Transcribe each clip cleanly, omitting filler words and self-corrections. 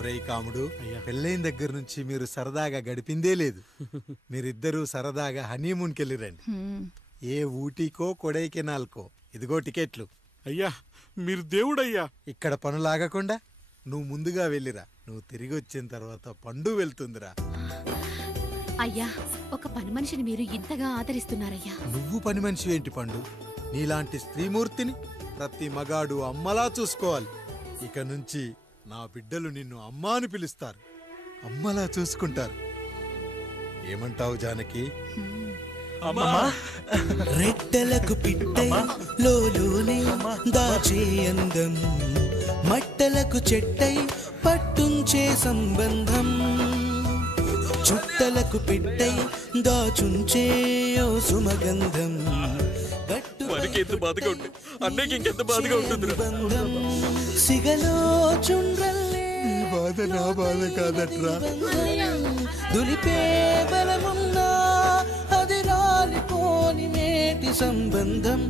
ఒరేయ్ కాముడు, పెళ్ళైన దగ్గర నుంచి మీరు సరదాగా గడిపిందే లేదు. మీరిద్దరూ సరదాగా హనీమూన్కి వెళ్ళిరండి. ఏ ఊటీకో కొడైకెనాల్కో. ఇదిగో టికెట్లు. అయ్యా మీరు దేవుడయ్యా. ఇక్కడ పనులాగకుండా నువ్వు ముందుగా వెళ్ళిరా. నువ్వు తిరిగి వచ్చిన తర్వాత పండు వెళ్తుందిరా. అయ్యా, ఒక పని మనిషిని మీరు ఇంతగా ఆదరిస్తున్నారయ్యా. నువ్వు పని మనిషి ఏంటి పండు? నీలాంటి స్త్రీమూర్తిని ప్రతి మగాడు అమ్మలా చూసుకోవాలి. ఇక నుంచి నా బిడ్డలు నిన్ను అమ్మా అని పిలుస్తారు, అమ్మలా చూసుకుంటారు. ఏమంటావు జానకి? రెట్టలకు పిట్టై లోలోనే దాచే అందం, మట్టలకు చెట్టై పట్టుంచే సంబంధం, చుట్టలకు పెట్టై దాచుంచే ఓ సుమగంధం, ఎంత బాధగా ఉంటుంది అన్నయ్యకి ఇంకెంత బాధగా ఉంటుంది. సిగలో చుండ్రల్లే బాధ నా బాధ కాదట్రా. దులిపే బలమున్నా అది రాలిపోని మేటి సంబంధం.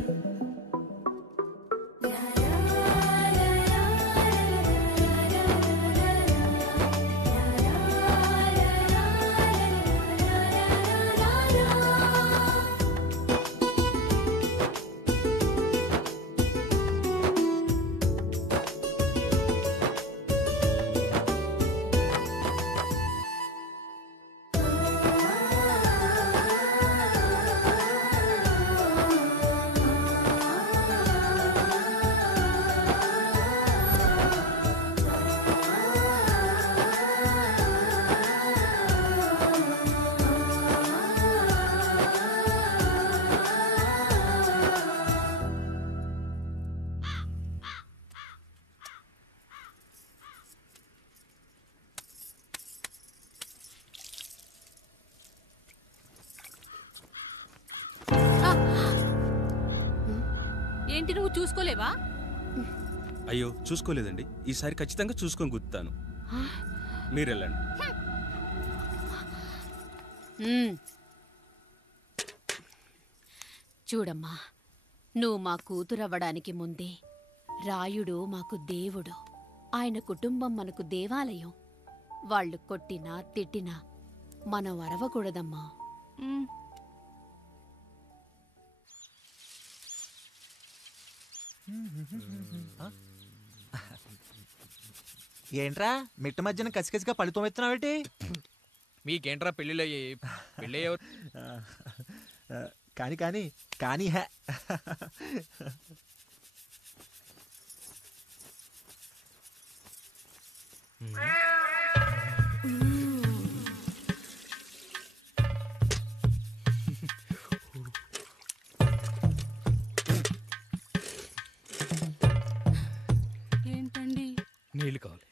ఏంటి, నువ్వు చూసుకోలేవా? అయ్యో చూసుకోలేదండి, ఈసారి ఖచ్చితంగా చూసుకొని గుర్తాను. మీరెళ్ళండి. చూడమ్మా, నువ్వు మా కూతురవ్వడానికి ముందే రాయుడు మాకు దేవుడు. ఆయన కుటుంబం మనకు దేవాలయం. వాళ్ళు కొట్టినా తిట్టినా మనం అరవకూడదమ్మా. ఏంట్రా మిట్ట మధ్యన కసికసిగా పళ్ళుతో ఎత్తున్నావేటి? మీకేంట్రా పెళ్ళిళ్ళయ్యి? పెళ్ళి కానీ కానీ కానీ హే ఏంటండి? నీళ్ళు కావాలి.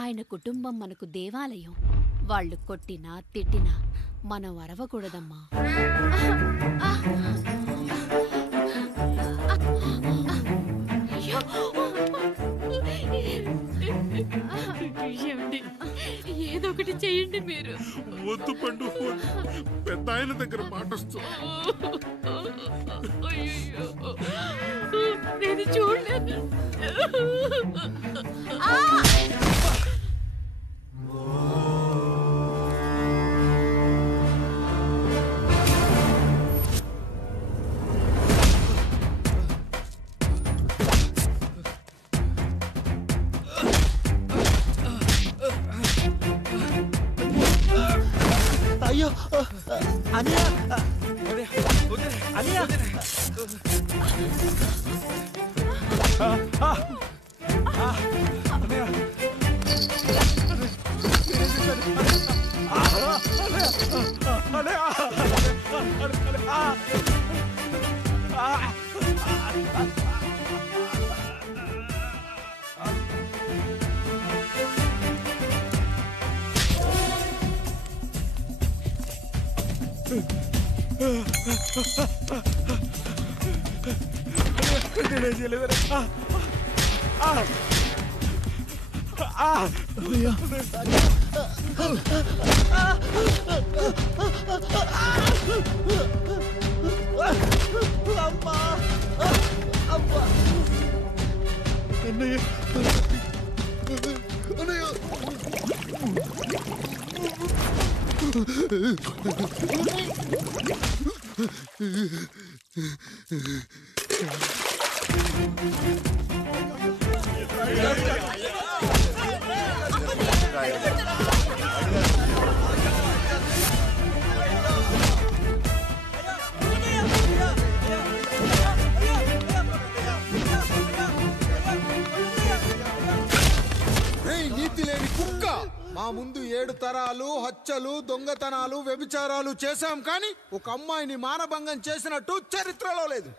ఆయన కుటుంబం మనకు దేవాలయం. వాళ్ళు కొట్టినా తిట్టినా మనం అరవకూడదమ్మా. ఏదో ఒకటి చెయ్యండి మీరు. వద్దు పండు, పెద్ద ఆయన దగ్గర మాటొస్తూ. నేను చూడలేదు. అయ్యో అనియా అనియా అమ్మా నీతి లేని కుక్క, మా ముందు 7 తరాలు హత్యలు, దొంగతనాలు, వ్యభిచారాలు చేశాం, కానీ ఒక అమ్మాయిని మానభంగం చేసినట్టు చరిత్రలో లేదు.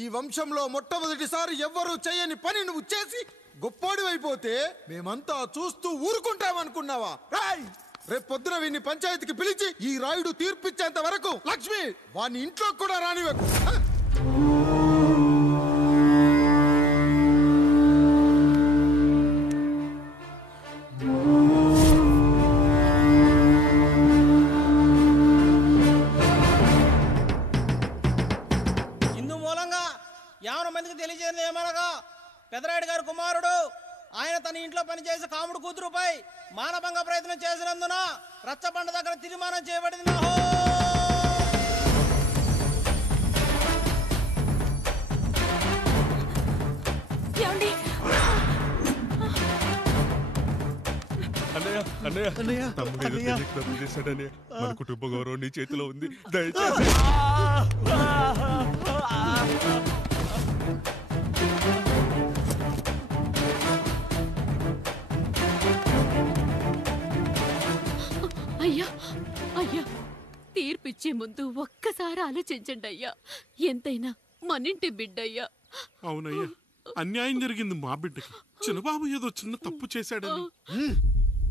ఈ వంశంలో మొట్టమొదటిసారి ఎవ్వరూ చేయని పని నువ్వు చేసి గొప్పోడివైపోతే మేమంతా చూస్తూ ఊరుకుంటామనుకున్నావా? రేపు పొద్దున వీడిని పంచాయతీకి పిలిచి ఈ రాయుడు తీర్పిచ్చేంత వరకు లక్ష్మి వాడిని ఇంట్లో కూడా రానివ్వకు. మందికి తెలియజేయడం ఏమనగా పెదరాయుడు గారి కుమారుడు ఆయన తన ఇంట్లో పనిచేసే కాముడు కూతురుపై మానభంగ ప్రయత్నం చేసినందున రచ్చబండ దగ్గర తీర్మానం చేయబడింది. మన కుటుంబ గౌరవం నీ చేతిలో ఉంది, దయచేసి. అయ్యా అయ్యా, తీర్పిచ్చే ముందు ఒక్కసారి ఆలోచించండి అయ్యా. ఎంతైనా మనింటి బిడ్డయ్యా. అవునయ్యా, అన్యాయం జరిగింది మా బిడ్డకి. చిన్నబాబు ఏదో చిన్న తప్పు చేశాడని.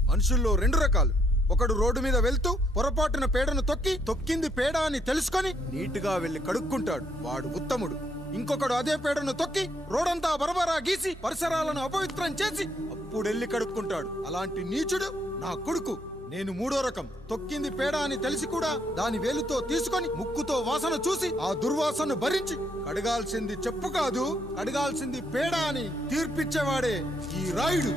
మనుషుల్లో 2 రకాలు. ఒకడు రోడ్డు మీద వెళ్తూ పొరపాటున పేడను తొక్కింది పేడ అని తెలుసుకొని నీట్గా వెళ్లి కడుక్కుంటాడు, వాడు ఉత్తముడు. ఇంకొకడు అదే పేడను తొక్కి రోడంతా బరబరా గీసి పరిసరాలను అపవిత్రం చేసి అప్పుడెళ్ళి కడుక్కుంటాడు. అలాంటి నీచుడు నా కొడుకు. నేను 3వ రకం. తొక్కింది పేడ అని తెలిసి కూడా దాని వేలుతో తీసుకొని ముక్కుతో వాసన చూసి ఆ దుర్వాసనను భరించి కడగాల్సింది చెప్పు కాదు, కడగాల్సింది పేడ అని తీర్పిచ్చేవాడే ఈ రాయుడు.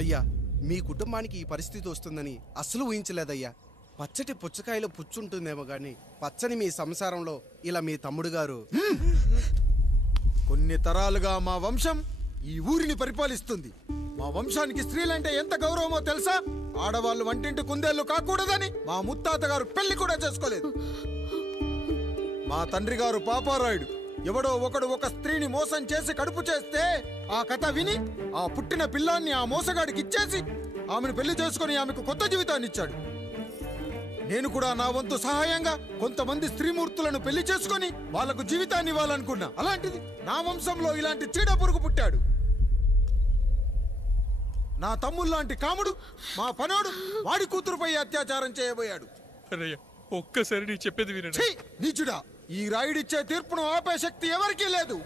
అయ్యా, మీ కుటుంబానికి ఈ పరిస్థితి వస్తుందని అసలు ఊహించలేదయ్యా. పచ్చటి పుచ్చకాయలో పుచ్చుంటుందేమో గాని పచ్చని మీ సంసారంలో ఇలా మీ తమ్ముడు గారు. కొన్ని తరాలుగా మా వంశం ఈ ఊరిని పరిపాలిస్తుంది. మా వంశానికి స్త్రీలంటే ఎంత గౌరవమో తెలుసా? ఆడవాళ్ళు వంటింటి కుందేళ్లు కాకూడదని మా ముత్తాత గారు పెళ్లి కూడా చేసుకోలేదు. మా తండ్రి గారు పాపారాయుడు ఎవడో ఒకడు ఒక స్త్రీని మోసం చేసి కడుపు చేస్తే ఆ కథ విని ఆ పుట్టిన పిల్లాన్ని ఆ మోసగాడికి ఇచ్చేసి ఆమెను పెళ్లి చేసుకుని ఆమెకు కొత్త జీవితాన్ని ఇచ్చాడు. నేను కూడా నా వంతు సహాయంగా కొంతమంది స్త్రీమూర్తులను పెళ్లి చేసుకుని వాళ్లకు జీవితాన్ని ఇవ్వాలనుకున్నా. అలాంటిది నా వంశంలో ఇలాంటి చీడ పురుగు పుట్టాడు. నా తమ్ముళ్లాంటి కాముడు మా పనోడు వాడి కూతురుపై అత్యాచారం చేయబోయాడు. ఒక్కసారి నీ చెప్పేది వినండి. నీచుడా, ఈ రాయుడిచ్చే తీర్పును ఆపే శక్తి ఎవరికీ లేదు.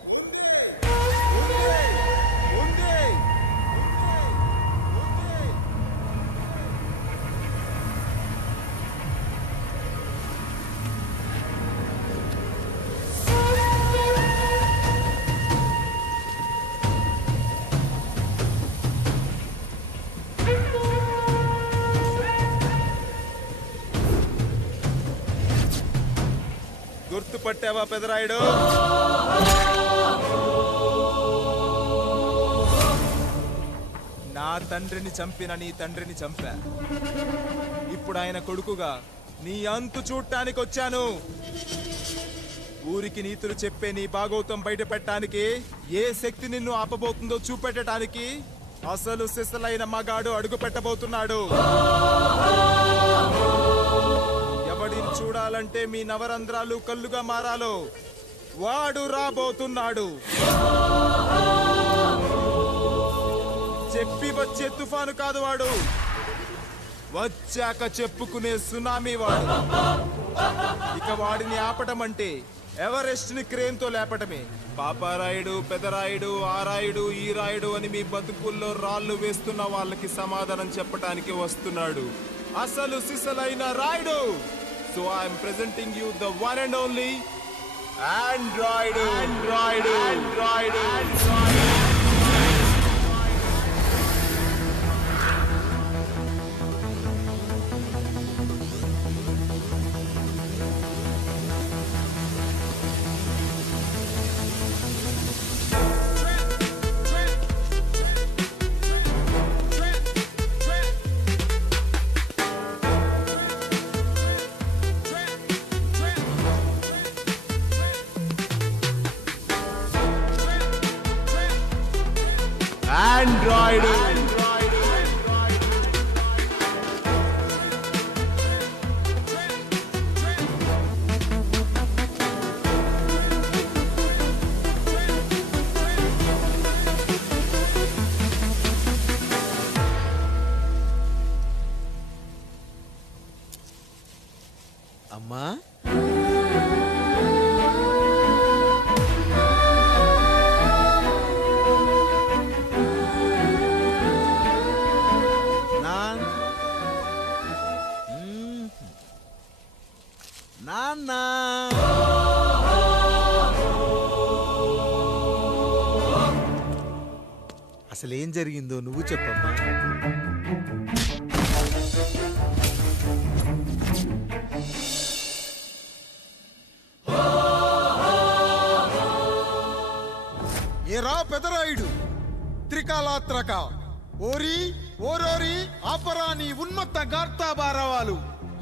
గుర్తుపట్టావా పెదరాయుడు? నా తండ్రిని చంపిన నీ తండ్రిని చంపా. ఇప్పుడు ఆయన కొడుకుగా నీ అంతు చూడటానికి వచ్చాను. ఊరికి నీతులు చెప్పే నీ భాగవతం బయట పెట్టడానికి ఏ శక్తి నిన్ను ఆపబోతుందో చూపెట్టడానికి అసలు సిసలైన మగాడు అడుగు పెట్టబోతున్నాడు. ఎవడిని చూడాలి కావాలంటే మీ నవరంధ్రాలు కళ్ళుగా మారాలో వాడు రాబోతున్నాడు. చెప్పి వచ్చే తుఫాను కాదు వాడు, వచ్చాక చెప్పుకునే సునామీ వాడు. ఇక వాడిని ఆపటం అంటే ఎవరెస్ట్ ని క్రేన్ తో లేపటమే. పాపారాయుడు, పెదరాయుడు, ఆ రాయుడు, ఈ రాయుడు అని మీ బతుకుల్లో రాళ్లు వేస్తున్న వాళ్ళకి సమాధానం చెప్పటానికి వస్తున్నాడు అసలు సిసలైన Rayudu. So I'm presenting you the one and only Android. Android Android Android అమ్మా, నాన్న, అసలేం జరిగిందో నువ్వు చెప్పమ్మా. ఏరా పెదరాయుడు, త్రికాలాత్రక, ఓరి ఓరోరి ఆపరా నీ ఉన్మత్త గార్తాబారవాలు.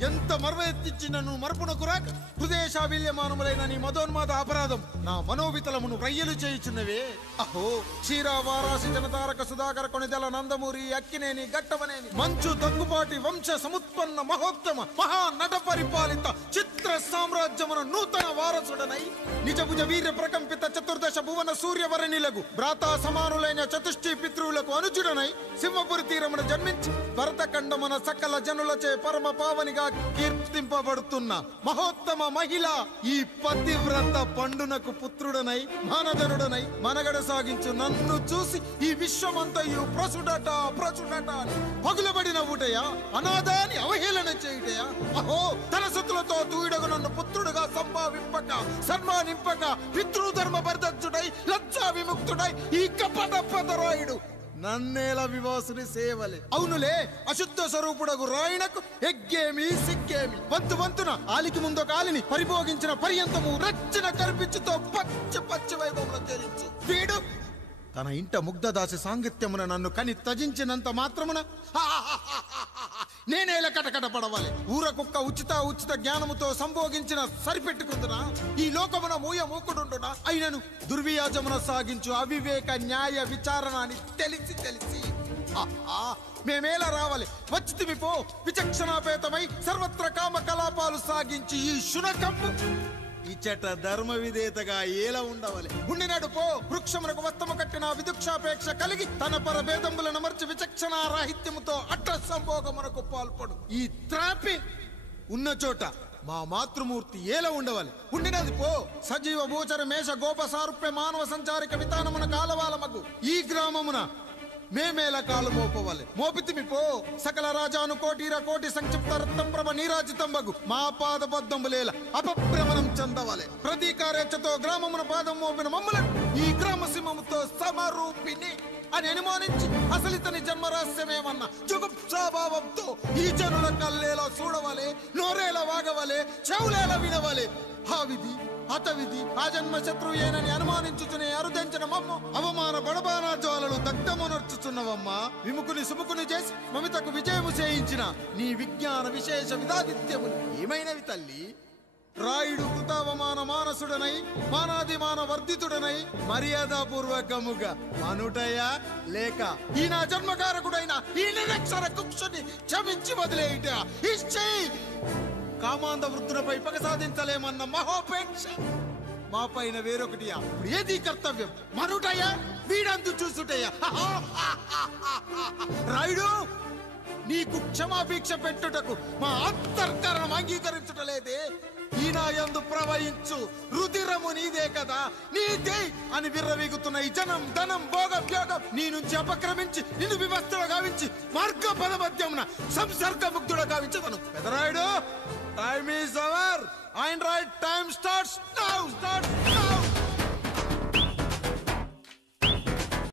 ఎంత మర్వెత్తించినను మరపునకు రాక హృదయశావిల్యమానములైన నీ మదోన్మాద అపరాధం నా మనోవితలమును రయ్యలు చేయుచున్నవే. అహో క్షీర వారాసి జనతారక సుధాకర కొనిదెల నందమూరి అక్కినేని గట్టవనేని మంచు దగ్గుపాటి వంశ సముత్పన్న మహోత్తమ మహా నట పరిపాలిత చిత్ర సామ్రాజ్యమున నూతన వారసుడనై నిజభుజ వీర్య ప్రకంపిత చతుర్దశ భువన సూర్యవరణిలకు భ్రాతా సమానులైన చతుష్టి పితృవులకు అనుజుడనై సింహపురి తీరమున జన్మించి భరతఖండమున సకల జనులచే పరమ పావనిగా కీర్తింపబడుతున్న మహోత్తమ మహిళ ఈ పతివ్రత పండునకు పుత్రుడనై మానధనుడనై మనగడ సాగించు నన్ను చూసి ఈ విశ్వమంతయు ప్రసుడట ప్రసుడట అని పగులబడిన ఊటయా, అనాథాన్ని అవహేళన చేయుటయా. అహో తన సుతులతో తూయిడగు నన్ను పుత్రుడుగా సంభావింపక సన్మానింపక పితృధర్మ పరిదక్షుడై లజ్జా విముక్తుడై ఈ కపట పెదరాయుడు నన్నేల వివాసుని సేవలే. అవునులే, అశుద్ధ స్వరూపుడగు రాయణకు ఎగ్గేమి సిగ్గేమి. వంతు వంతున ఆలికి ముందు కాలిని పరిభోగించిన పర్యంతము రచ్చన కర్పించుతో పచ్చి పచ్చి వైభవంలో తేలించు. వీడు తన ఇంట ముగ్ధదాసి సాంగత్యమున నన్ను కని త్యజించినంత మాత్రమున నేనేల కటకట పడవాలి. ఊర కుక్క ఉచిత జ్ఞానముతో సంభోగించిన సరిపెట్టుకుంటున్నా ఈ లోకమున మూయ మూకుడుండునా. అయినను దుర్వ్యాజమున సాగించు అవివేక న్యాయ విచారణ అని తెలిసి మేమేలా రావాలి. వచ్చితిమి పో విచక్షణాపేతమై సర్వత్ర కామ కలాపాలు సాగించి ఈ శునకమ్ము ఇచ్చట ధర్మ విధేతగా ఏలా ఉండవాలి. ఉండినాడు పో వృక్షమునకు వస్తము కట్టిన విదుక్షాపేక్ష కలిగి తన పరభేదములను మర్చి విచక్షణ రాహిత్యముతో అట్ట సంభోగమునకు పాల్పడు. ఈ త్రాపి ఉన్న చోట మా మాతృమూర్తి ఏలా ఉండవాలి. ఉండినది పో సజీవ భూచర మేష గోప సారూప్య మానవ సంచారిక విధానమున కాలవాలమగు ఈ గ్రామమున మేమేలా కాలు మోపవాలి. మోపితిమి పో సకల రాజాను కోటిర కోటి సంక్షిప్త రత్నప్రభ నీరాజితంబగు మా పాదబద్ధములేల అపభ్రమణం చెందవాలి. ప్రతీకారేచ్ఛతో గ్రామమున పాదం మోపిన మమ్మలను ఈ గ్రామ సింహముతో సమరూపిణి అని అనుమానించి అసలితని జన్మరహస్యమేమన్నా జుగుప్సాభావంతో ఈ జనుల కల్లేలా చూడవాలి, నోరేలా వాగవాలి, చెవులేలా వినవాలి. ఆ విధి హతవిధి ఆ జన్మ శత్రువు ఏనని అనుమానించుచునే అరుదించిన మమ్మ అవమాన బడబానా జ్వాలలు దగ్ధమునర్చుచున్నవమ్మ. విముకుని సుముకుని చేసి మమితకు విజయము చేయించిన నీ విజ్ఞాన విశేష విధాదిత్యములు ఏమైనవి తల్లి. రాయుడు కృతావమాన మానసుడనై మానాదిమాన వర్ధితుడనై మర్యాదపూర్వకముగా మనుటయా లేక ఈ నా జన్మకారకుడైన ఈ నిరక్షర కుక్షుని క్షమించి వదిలేయుట. కామాంధ వృద్ధులపై పగ సాధించలేమన్న మహోపేక్ష మా పైన వేరొకటియా? ఇప్పుడు ఏది కర్తవ్యం? మనుటయ్యా వీడందు చూసుటయ్యా? రాయుడు, నీకు క్షమాభిక్ష పెట్టుటకు మా అంతర్కరణం అంగీకరించుటలేదే. ఈనాయందు ప్రవహించు రుధిరము నీదే కదా, నీదే అని విర్రవీగుతున్న ఈ జనం, ధనం, భోగభ్యోగం నీ నుంచి అపక్రమించి నిన్ను వివస్థలో గావించి మార్గ పదమధ్యమున సంసర్గ ముగ్ధుడ గావించదను. Pedarayudu, time is over. ఆయన రైట్ టైం స్టార్ట్స్ నౌ.